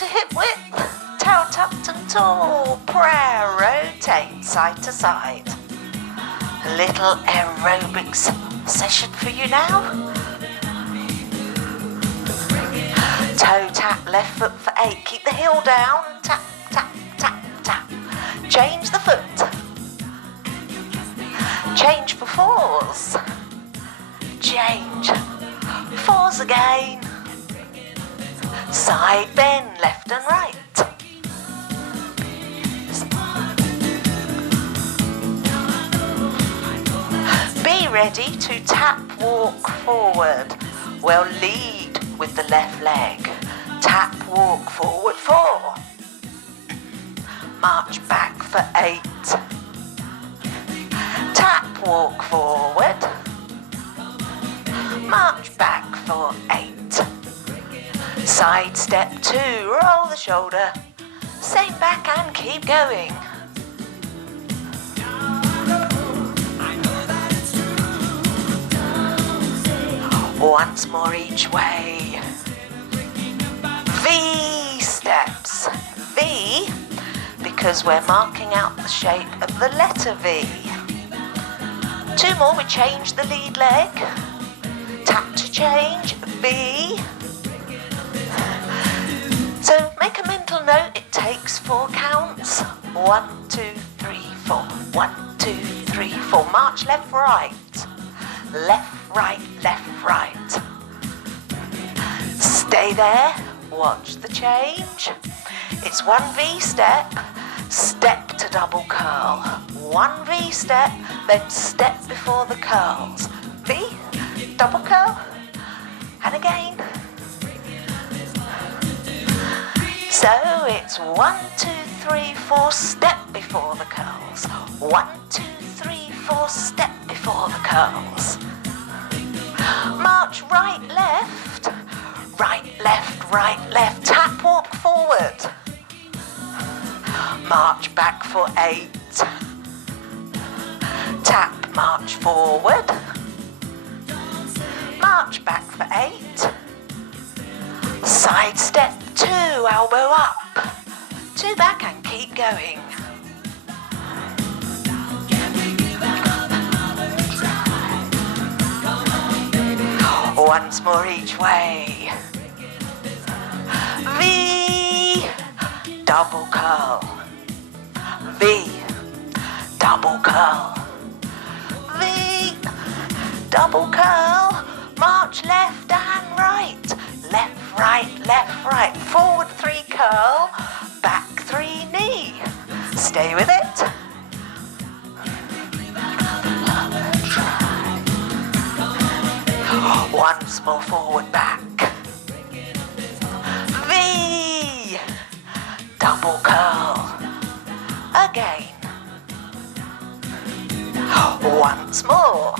to hip width, toe tucked and tall, prayer, rotate side to side. A little aerobics session for you now. Toe tap, left foot for 8, keep the heel down, tap, tap, tap, tap. Change the foot. Change for 4s. Change. 4s again. Side bend, left and right. Be ready to tap, walk forward. Well, lead with the left leg. Tap, walk forward 4. March back for 8. Tap, walk forward. March back for 8. Side step 2, roll the shoulder. Same back and keep going. Once more each way. V steps. V, because we're marking out the shape of the letter V. 2 more, we change the lead leg. Tap to change, V. So make a mental note, it takes 4 counts. 1, 2, 3, 4. 1, 2, 3, 4. March left, right. Left, right, left, right. Stay there, watch the change. It's 1 V step, step to double curl. 1 V step, then step before the curls. V, double curl, and again. So it's 1, 2, 3, 4, step before the curls. 1, 2, 3, 4, step before the curls. March right, left, right, left, tap, walk forward. March back for 8. Tap, march forward. March back for 8. Side step 2, elbow up. 2 back and keep going. Once more each way. V, double curl. V, double curl. V, double curl. March left and right. Left, right. Forward 3 curl. Back 3 knee. Stay with it. Once more forward, back. V, double curl. Again. Once more.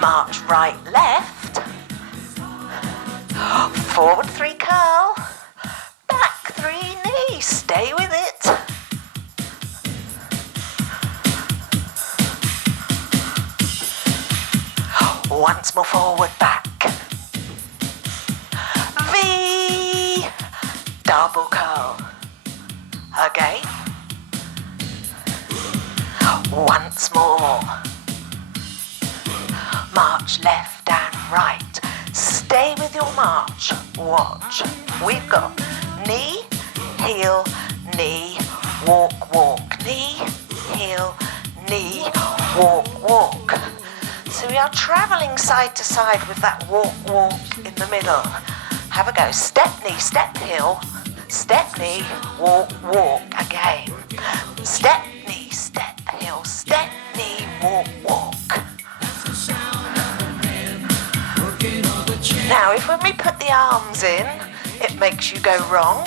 March right, left. Forward 3 curl. Back 3 knee. Stay with it. Once more forward, back. V, double curl. Again. Once more. March left and right. Stay with your march. Watch. We've got knee, heel, knee, walk, walk. Knee, heel, knee, walk, walk. So we are travelling side to side with that walk, walk in the middle. Have a go. Step knee, step heel, step knee, walk, walk. Again. Step knee, step heel, step knee, walk, walk. Now, if when we put the arms in, it makes you go wrong,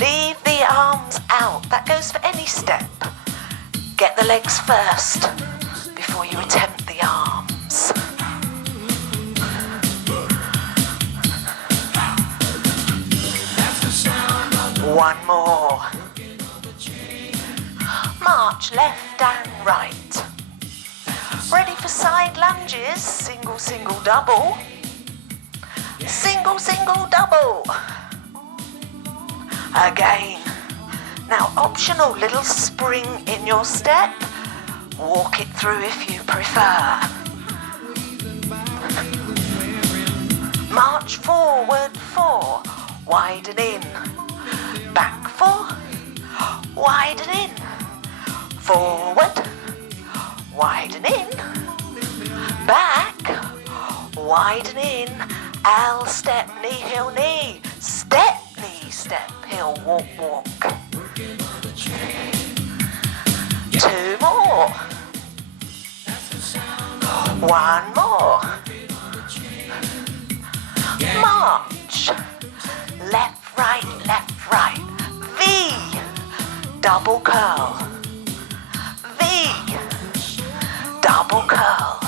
leave the arms out. That goes for any step. Get the legs first before you attempt the arms. One more. March left and right. Ready for side lunges, single, single, double. Single, single, double. Again. Now, optional little spring in your step. Walk it through if you prefer. March forward 4, widen in. Back 4, widen in. Forward, widen in. Back, widen in. L, step, knee, heel, knee. Step, knee, step, heel, walk, walk. 2 more. 1 more. March. Left, right. V. Double curl. V. Double curl.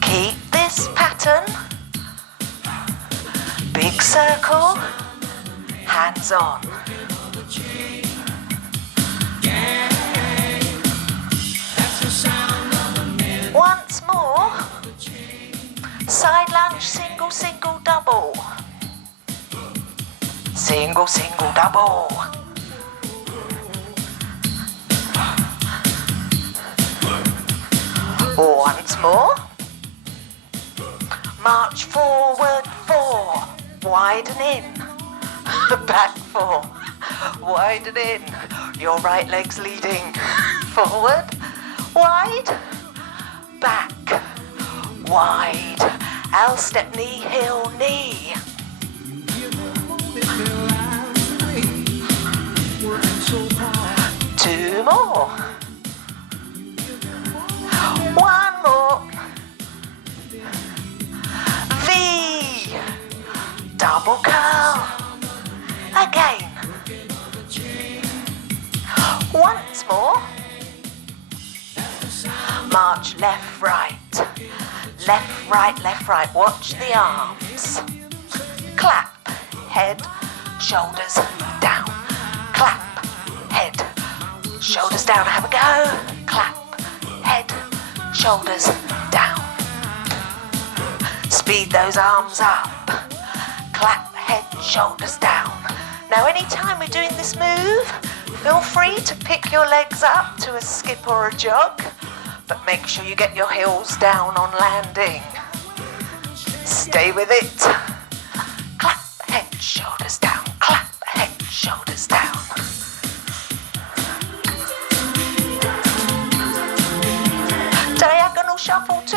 Keep this pattern. Big circle. Hands on. Once more. Side lunge, single, single, double. Single, single, double. Once more. March forward 4, widen in. Back 4, widen in. Your right leg's leading. Forward, wide, back, wide. L, step, knee, heel, knee. 2 more. 1 more. V. Double curl. Again. Once more. March left, right. Left, right, left, right. Watch the arms. Clap, head, shoulders down. Clap, head, shoulders down. Have a go. Clap, head, shoulders down. Speed those arms up. Clap, head, shoulders down. Now, anytime we're doing this move, feel free to pick your legs up to a skip or a jog, but make sure you get your heels down on landing. Stay with it. Clap, head, shoulders down. Clap, head, shoulders down. Diagonal shuffle 2.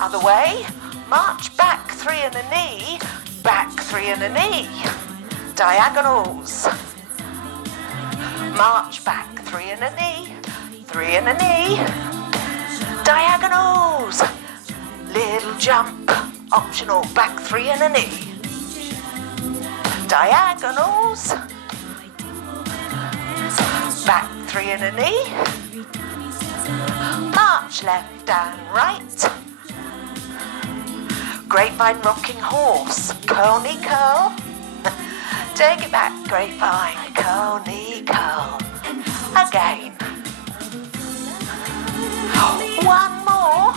Other way. March back 3 and a knee. Back 3 and a knee. Diagonals. March back 3 and a knee. 3 and a knee. Diagonals. Little jump. Optional. Back 3 and a knee. Diagonals. Back 3 and a knee. March left and right. Grapevine rocking horse. Curl, knee, curl. Take it back. Grapevine. Curl, knee, curl. Again. 1 more.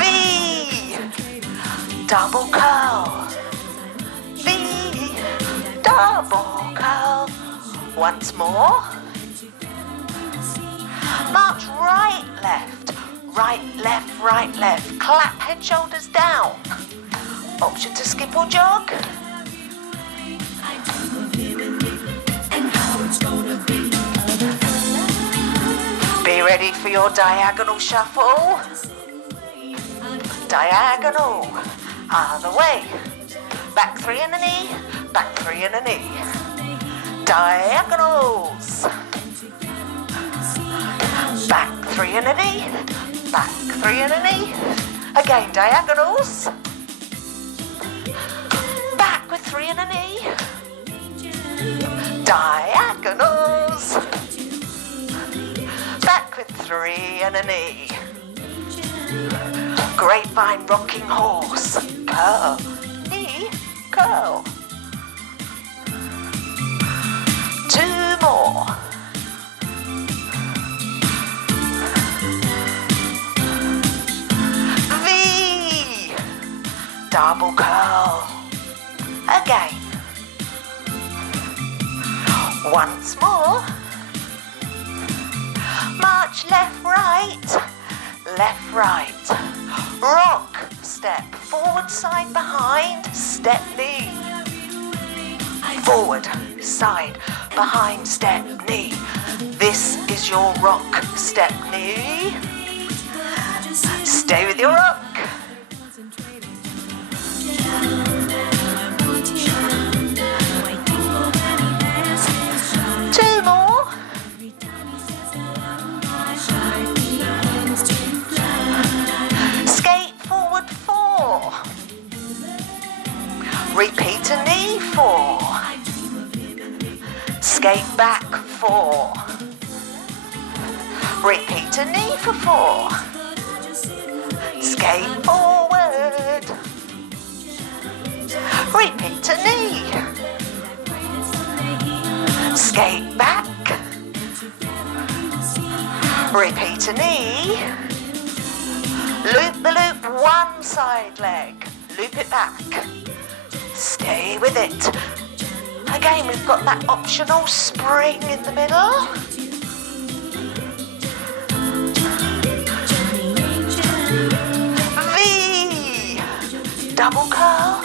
V. Double curl. V. Double curl. Once more. March right, left. Right, left, right, left. Clap, head, shoulders down. Option to skip or jog. Be ready for your diagonal shuffle. Diagonal. Other way. Back 3 and a knee. Back 3 and a knee. Diagonals. Back 3 and a knee. Back 3 and a knee. Again, diagonals. Back with 3 and a knee. Diagonals. Back with 3 and a knee. Grapevine rocking horse. Curl, knee, curl. 2 more. V. double curl. Again. Once more. March left, right. Rock, step, forward, side, behind, step, knee. Forward, side, behind, step, knee. This is your rock, step, knee. Stay with your rock. Two more. Skate forward, 4. Repeat a knee, 4. Skate back, 4. Repeat a knee for 4. Skate forward. Repeat a knee. Skate back. Repeat a knee. Loop the loop, one side leg. Loop it back. Stay with it. Again, we've got that optional spring in the middle. V. Double curl.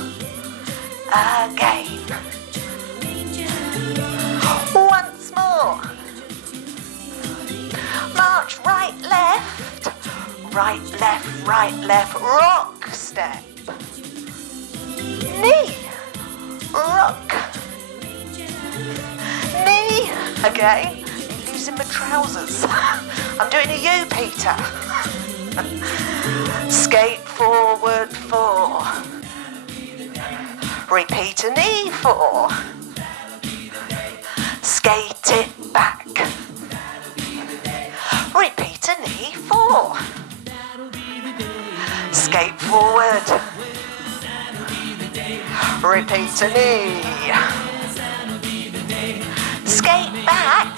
Again. Once more. March right, left, rock step. Knee, rock. Knee, again, losing my trousers. I'm doing a U, Peter. Skate forward, 4. Repeat a knee, 4. Skate it back. Repeat a knee, 4. Skate forward. Repeat a knee. Skate back.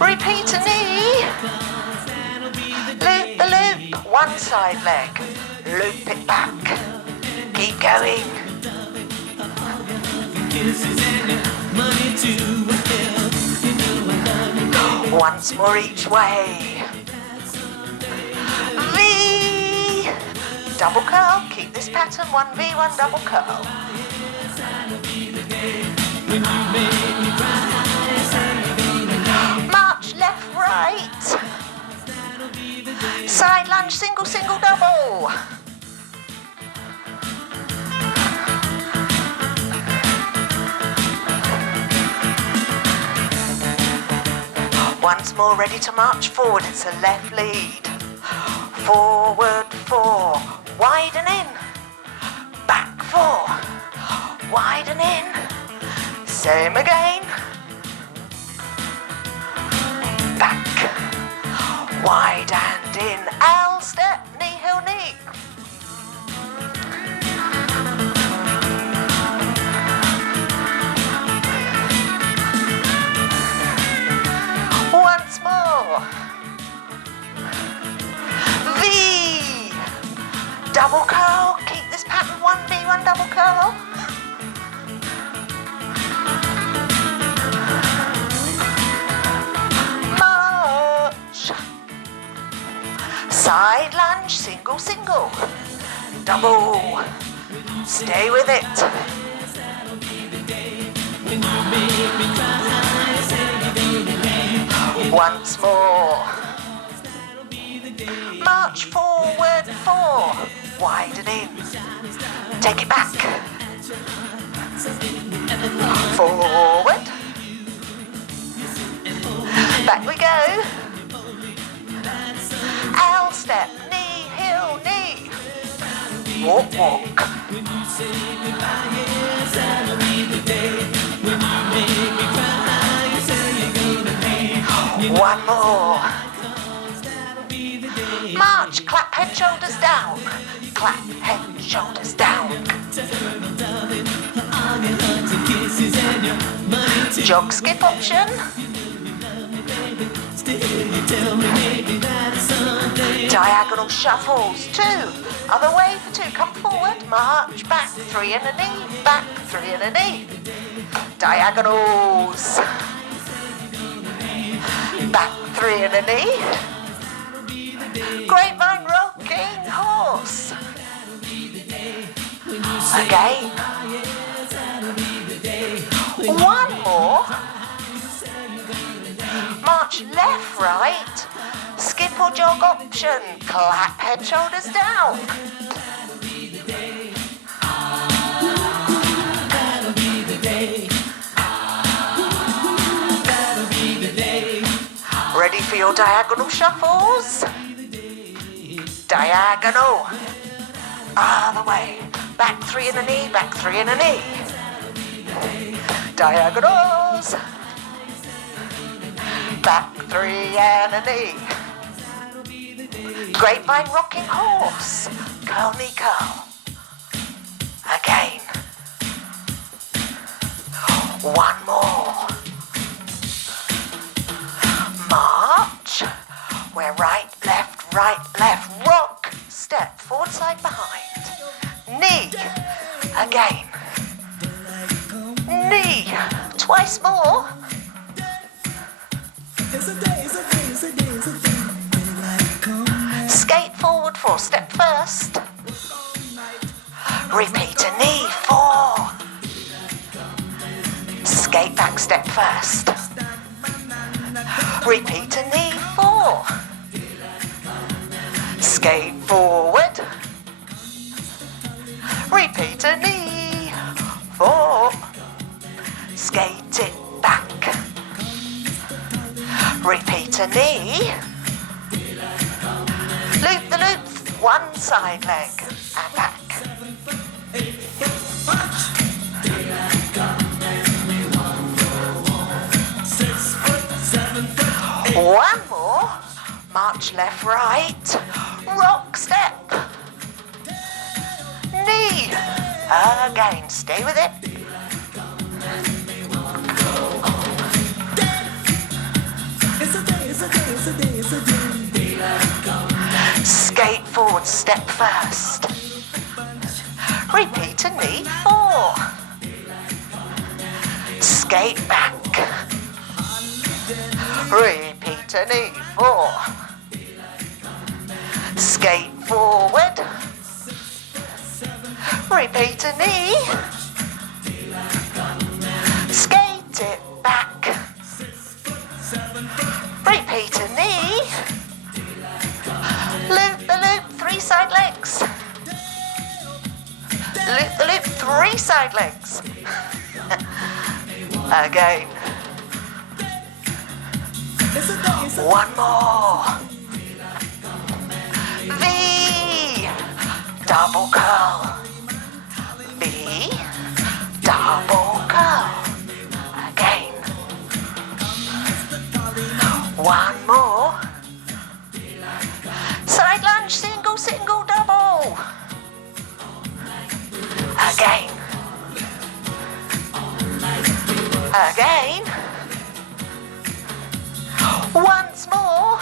Repeat a knee. Loop the loop, one side leg. Loop it back. Keep going. Once more each way. V. Double curl. Keep this pattern. 1V, 1 double curl. March left, right. Side lunge, single, single, double. Once more, ready to march forward. It's a left lead. Forward, 4. Widen in. Back, 4. Widen in. Same again. Back. Wide and in. L step, knee, heel, knee. Once more. V. Double curl. Keep this pattern. 1V, 1 double curl. March. Side lunge. Single, single. Double. Stay with it. Once more. March forward, 4. Widen in. Take it back. Forward. Back we go. L step, knee, heel, knee. Walk, walk. One more. March, clap head, shoulders down. Clap head, shoulders down. Jog skip option. Diagonal shuffles, 2. Other way for 2. Come forward, march, back, 3 and a knee, back, 3 and a knee. Diagonals. Back, 3 and a knee. Grapevine rocking horse. Again. One more. March left, right. Skip or jog option. Clap head, shoulders down. Ready for your diagonal shuffles? Diagonal. Other way. Back 3 and a knee, back 3 and a knee. Diagonals. Back 3 and a knee. Grapevine rocking horse. Curl, knee, curl. Again. One more. March. We're right, left, rock. Step, forward, side, behind. Knee. Again. Knee. Twice more. Skate forward 4, step first. Repeat a knee 4. Skate back, step first. Repeat a knee 4. Skate forward. Repeat a knee 4. Skate it back. Repeat a knee. Loop the loop, one side leg and back. One more. March left, right. Rock step. Knee. Again, stay with it. Skate forward, step first. Repeat a knee 4. Skate back. Repeat a knee 4. Skate forward. Repeat a knee. Skate it back. Repeat a knee. Loop the loop, 3 side legs. Loop the loop, 3 side legs. Again. One more. V. Double curl. V. Double curl. Again. One more. Side lunge, single, single, double. Again. Again. Once more.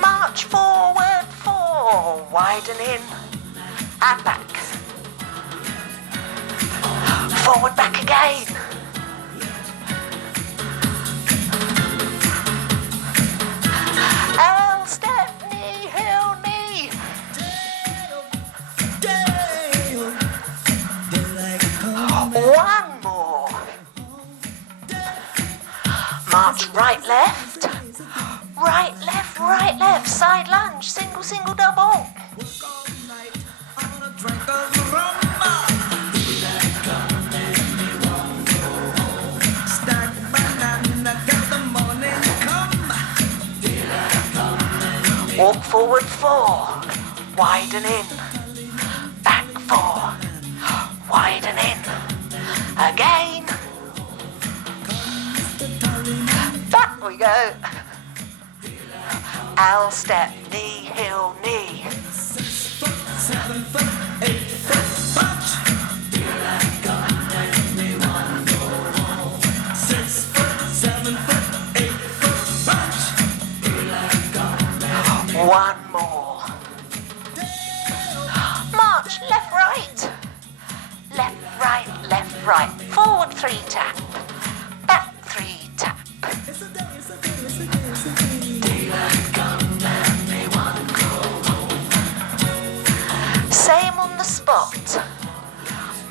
March forward 4. Widen in and back. Forward, back again. L step, knee, heel, knee. One more. March right, left. Right, left. Side lunge, single, single, double. Walk forward 4. Widen in. Back 4. Widen in. Again. Back we go. L step, knee, heel, knee. 7 foot, 8 foot punch. 6 foot, 7 foot, 8 foot punch. One more. March, left, right. Left, right. Forward 3 tap. Back 3 tap. Same on the spot.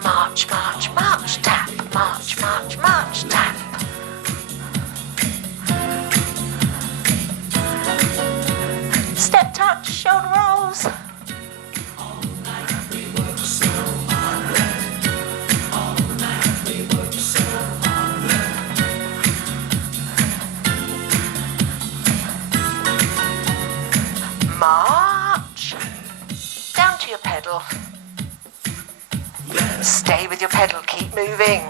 March, march, march, tap. March, march, march, tap. Step touch, shoulder rolls. March. Down to your pedal. Stay with your pedal, keep moving.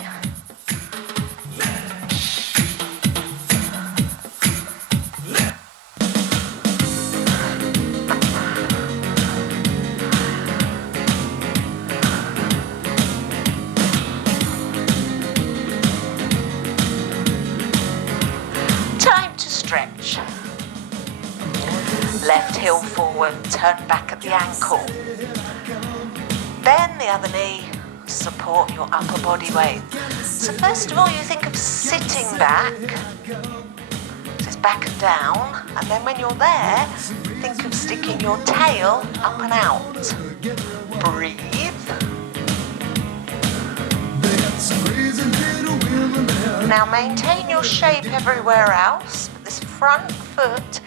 Time to stretch. Left heel forward, turn back at the ankle. Bend the other knee, support your upper body weight. So first of all, you think of sitting back. So it's back and down. And then when you're there, think of sticking your tail up and out. Breathe. Now maintain your shape everywhere else, but this front foot,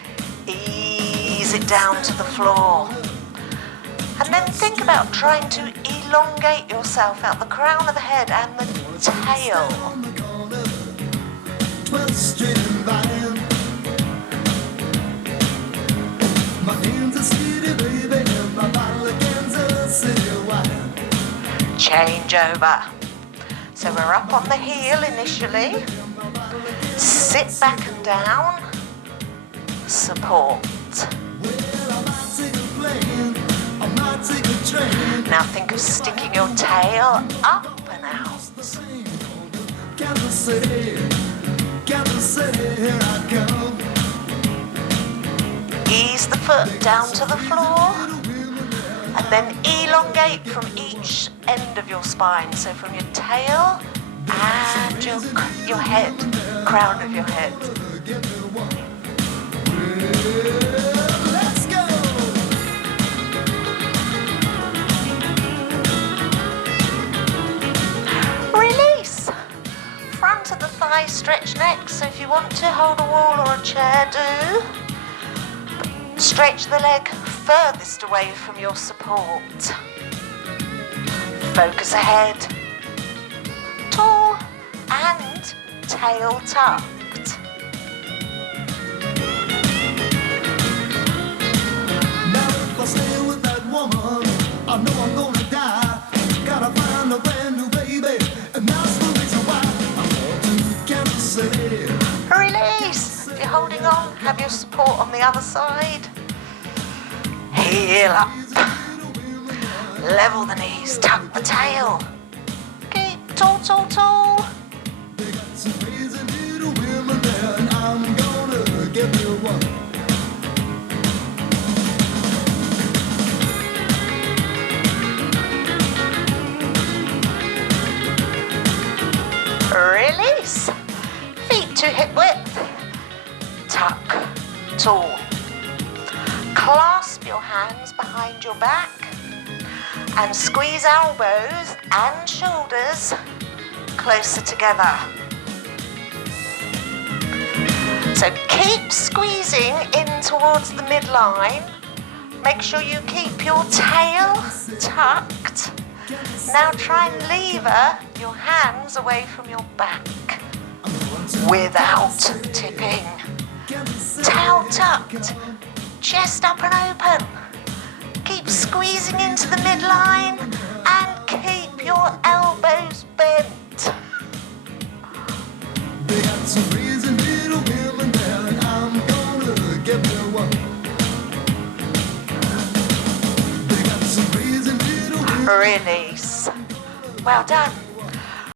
ease it down to the floor. And then think about trying to elongate yourself out the crown of the head and the tail. Change over. So we're up on the heel initially. Sit back and down. Support. Now think of sticking your tail up and out. Ease the foot down to the floor and then elongate from each end of your spine. So from your tail and your head, crown of your head. Release. Front of the thigh, stretch next. So if you want to hold a wall or a chair, do. Stretch the leg furthest away from your support. Focus ahead. Tall and tail tucked. Now if I stay with that woman, I know I'm gonna die. Gotta find a brand new baby, and that's the reason why I'm going to Kansas City. Release. If you're holding on, have your support on the other side. Heel up. Level the knees, tuck the tail. Keep tall, tall, tall. They got some crazy little women there, and I'm gonna give you one. Release. Feet to hip width. Tuck, tall. Clasp your hands behind your back and squeeze elbows and shoulders closer together. So keep squeezing in towards the midline. Make sure you keep your tail tucked. Now try and lever your hands away from your back without tipping. Tail tucked, chest up and open. Keep squeezing into the midline and keep your elbows bent. They got some crazy little women there, and I'm gonna give you one. They got some crazy little women. Release. Well done.